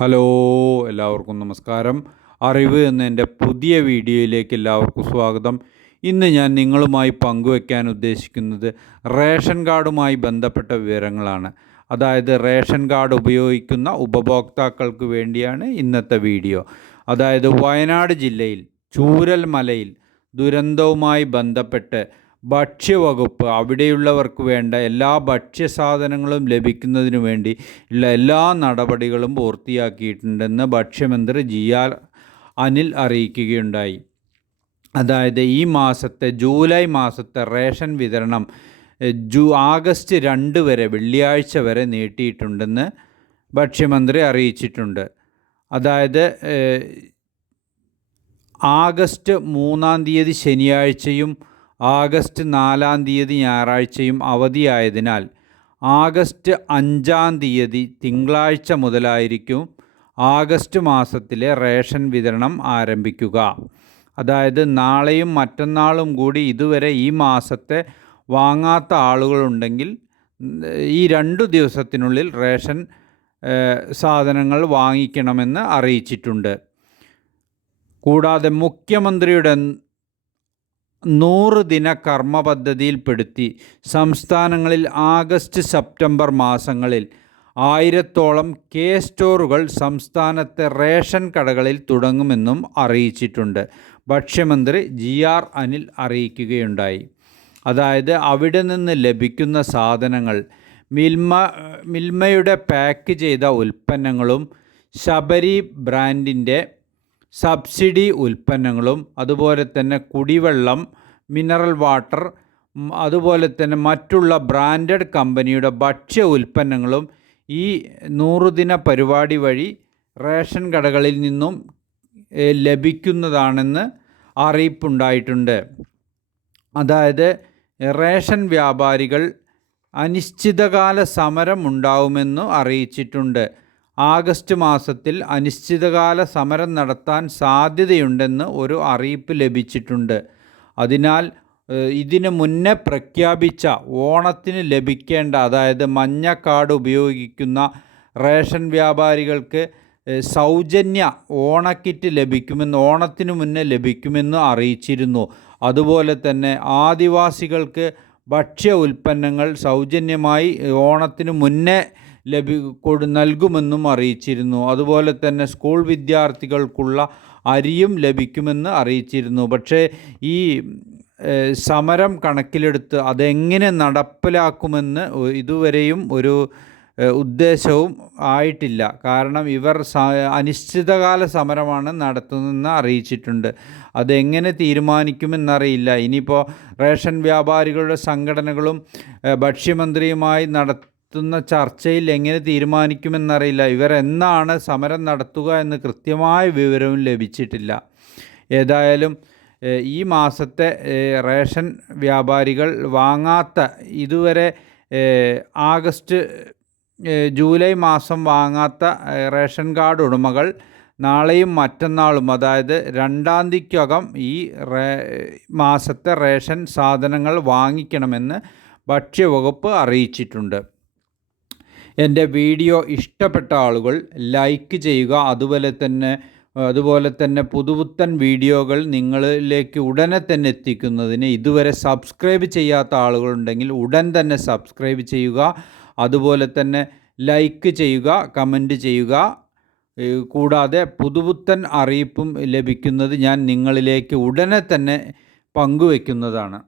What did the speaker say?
Hello എല്ലാവർക്കും നമസ്കാരം. അറിവ് എന്ന എന്റെ പുതിയ വീഡിയോയിലേക്ക് എല്ലാവർക്കും സ്വാഗതം. ഇന്ന് ഞാൻ നിങ്ങളുമായി പങ്കുവയ്ക്കാൻ ഉദ്ദേശിക്കുന്നത് റേഷൻ കാർഡുമായി ബന്ധപ്പെട്ട വിവരങ്ങളാണ്. അതായത് റേഷൻ കാർഡ് ഉപയോഗിക്കുന്ന ഉപഭോക്താക്കൾക്ക് വേണ്ടിയാണ് ഇന്നത്തെ വീഡിയോ. അതായത് വയനാട് ജില്ലയിൽ ചൂരൽമലയിൽ ദുരന്തവുമായി ബന്ധപ്പെട്ട് ഭക്ഷ്യവകുപ്പ് അവിടെയുള്ളവർക്ക് വേണ്ട എല്ലാ ഭക്ഷ്യസാധനങ്ങളും ലഭിക്കുന്നതിന് വേണ്ടി ഉള്ള എല്ലാ നടപടികളും പൂർത്തിയാക്കിയിട്ടുണ്ടെന്ന് ഭക്ഷ്യമന്ത്രി ജി ആർ അനിൽ അറിയിക്കുകയുണ്ടായി. അതായത് ഈ മാസത്തെ ജൂലൈ മാസത്തെ റേഷൻ വിതരണം ജൂ ആഗസ്റ്റ് രണ്ട് വരെ വെള്ളിയാഴ്ച വരെ നീട്ടിയിട്ടുണ്ടെന്ന് ഭക്ഷ്യമന്ത്രി അറിയിച്ചിട്ടുണ്ട്. അതായത് ആഗസ്റ്റ് മൂന്നാം തീയതി ശനിയാഴ്ചയും ആഗസ്റ്റ് നാലാം തീയതി ഞായറാഴ്ചയും അവധിയായതിനാൽ ആഗസ്റ്റ് അഞ്ചാം തീയതി തിങ്കളാഴ്ച മുതലായിരിക്കും ആഗസ്റ്റ് മാസത്തിലെ റേഷൻ വിതരണം ആരംഭിക്കുക. അതായത് നാളെയും മറ്റന്നാളും കൂടി ഇതുവരെ ഈ മാസത്തെ വാങ്ങാത്ത ആളുകളുണ്ടെങ്കിൽ ഈ രണ്ടു ദിവസത്തിനുള്ളിൽ റേഷൻ സാധനങ്ങൾ വാങ്ങിക്കണമെന്ന് അറിയിച്ചിട്ടുണ്ട്. കൂടാതെ മുഖ്യമന്ത്രിയുടെ നൂറ് ദിന കർമ്മ പദ്ധതിയിൽപ്പെടുത്തി സംസ്ഥാനങ്ങളിൽ ആഗസ്റ്റ് സെപ്റ്റംബർ മാസങ്ങളിൽ ആയിരത്തോളം കെ സ്റ്റോറുകൾ സംസ്ഥാനത്തെ റേഷൻ കടകളിൽ തുടങ്ങുമെന്നും അറിയിച്ചിട്ടുണ്ട്. ഭക്ഷ്യമന്ത്രി ജി ആർ അനിൽ അറിയിക്കുകയുണ്ടായി. അതായത് അവിടെ നിന്ന് ലഭിക്കുന്ന സാധനങ്ങൾ മിൽമ മിൽമയുടെ പാക്ക് ചെയ്ത ഉൽപ്പന്നങ്ങളും ശബരി ബ്രാൻഡിന്റെ സബ്സിഡി ഉൽപ്പന്നങ്ങളും അതുപോലെ തന്നെ കുടിവെള്ളം മിനറൽ വാട്ടർ അതുപോലെ തന്നെ മറ്റുള്ള ബ്രാൻഡഡ് കമ്പനിയുടെ ഭക്ഷ്യ ഉൽപ്പന്നങ്ങളും ഈ നൂറുദിന പരിപാടി വഴി റേഷൻ കടകളിൽ നിന്നും ലഭിക്കുന്നതാണെന്ന് അറിയിപ്പുണ്ടായിട്ടുണ്ട്. അതായത് റേഷൻ വ്യാപാരികൾ അനിശ്ചിതകാല സമരം ഉണ്ടാവുമെന്ന് അറിയിച്ചിട്ടുണ്ട്. ആഗസ്റ്റ് മാസത്തിൽ അനിശ്ചിതകാല സമരം നടത്താൻ സാധ്യതയുണ്ടെന്ന് ഒരു അറിയിപ്പ് ലഭിച്ചിട്ടുണ്ട്. അതിനാൽ ഇതിനു മുന്നേ പ്രഖ്യാപിച്ച ഓണത്തിന് ലഭിക്കേണ്ട അതായത് മഞ്ഞ കാർഡ് ഉപയോഗിക്കുന്ന റേഷൻ വ്യാപാരികൾക്ക് സൗജന്യ ഓണക്കിറ്റ് ലഭിക്കുമെന്ന് ഓണത്തിന് മുന്നേ ലഭിക്കുമെന്ന് അറിയിച്ചിരുന്നു. അതുപോലെ തന്നെ ആദിവാസികൾക്ക് ഭക്ഷ്യ ഉൽപ്പന്നങ്ങൾ സൗജന്യമായി ഓണത്തിന് മുന്നേ ലഭി കൊടു നൽകുമെന്നും അറിയിച്ചിരുന്നു. അതുപോലെ തന്നെ സ്കൂൾ വിദ്യാർത്ഥികൾക്കുള്ള അരിയും ലഭിക്കുമെന്ന് അറിയിച്ചിരുന്നു. പക്ഷേ ഈ സമരം കണക്കിലെടുത്ത് അതെങ്ങനെ നടപ്പിലാക്കുമെന്ന് ഇതുവരെയും ഒരു ഉദ്ദേശവും ആയിട്ടില്ല. കാരണം ഇവർ അനിശ്ചിതകാല സമരമാണ് നടത്തുന്നതെന്ന് അറിയിച്ചിട്ടുണ്ട്. അതെങ്ങനെ തീരുമാനിക്കുമെന്നറിയില്ല. ഇനിയിപ്പോൾ റേഷൻ വ്യാപാരികളുടെ സംഘടനകളും ഭക്ഷ്യമന്ത്രിയുമായി ഭക്ഷ്യമന്ത്രിയുമായി നടത്തുന്ന ചർച്ചയിൽ എങ്ങനെ തീരുമാനിക്കുമെന്നറിയില്ല. ഇവർ എന്നാണ് സമരം നടത്തുക എന്ന് കൃത്യമായ വിവരവും ലഭിച്ചിട്ടില്ല. ഏതായാലും ഈ മാസത്തെ റേഷൻ വ്യാപാരികൾ വാങ്ങാത്ത ഇതുവരെ ആഗസ്റ്റ് ജൂലൈ മാസം വാങ്ങാത്ത റേഷൻ കാർഡ് ഉടമകൾ നാളെയും മറ്റന്നാളും അതായത് രണ്ടാം തീയതിക്കകം ഈ മാസത്തെ റേഷൻ സാധനങ്ങൾ വാങ്ങിക്കണമെന്ന് ഭക്ഷ്യവകുപ്പ് അറിയിച്ചിട്ടുണ്ട്. എന്റെ വീഡിയോ ഇഷ്ടപ്പെട്ട ആളുകൾ ലൈക്ക് ചെയ്യുക. അതുപോലെ തന്നെ അതുപോലെ തന്നെ പുതുപുത്തൻ വീഡിയോകൾ നിങ്ങളിലേക്ക് ഉടനെ തന്നെ എത്തിക്കുന്നതിന് ഇതുവരെ സബ്സ്ക്രൈബ് ചെയ്യാത്ത ആളുകളുണ്ടെങ്കിൽ ഉടൻ തന്നെ സബ്സ്ക്രൈബ് ചെയ്യുക. അതുപോലെ തന്നെ ലൈക്ക് ചെയ്യുക കമന്റ് ചെയ്യുക. കൂടാതെ പുതുപുത്തൻ അറിയിപ്പും ലഭിക്കുന്നത് ഞാൻ നിങ്ങളിലേക്ക് ഉടനെ തന്നെ പങ്കുവെക്കുന്നതാണ്.